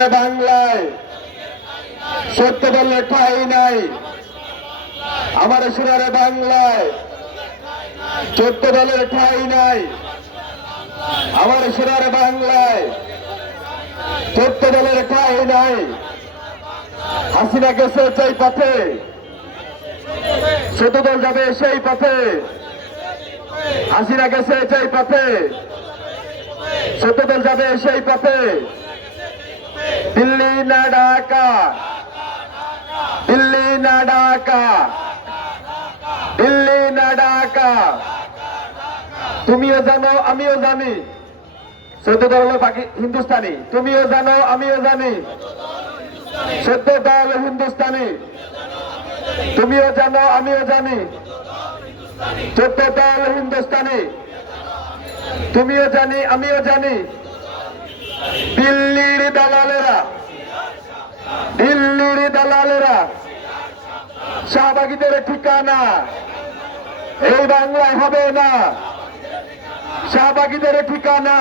বাংলায় সত্য দলের ঠাঁই নাই। আমার সোনার বাংলায় সত্য দলের ঠাঁই নাই। আমার সোনার বাংলায় সত্য দলের ঠাঁই নাই। হাসিনা গেছে যেই পথে সত্য দল যাবে সেই পথে। হাসিনা গেছে যেই পথে সত্য দল যাবে সেই পথে। দিল্লি না ঢাকা, দিল্লি না ঢাকা, দিল্লি না ঢাকা। তুমিও জানো আমিও জানি সত্য দল হলো হিন্দুস্তানি। তুমিও জানো আমিও জানি সত্য দল হিন্দুস্তানি। তুমিও জানো আমিও জানি সত্য দল হিন্দুস্তানি। তুমিও জানি আমিও জানি দিল্লির দালালেরা, দিল্লির দালালেরা শাহবাগীদের ঠিকানা এই বাংলায় হবে না। শাহবাগীদের ঠিকানা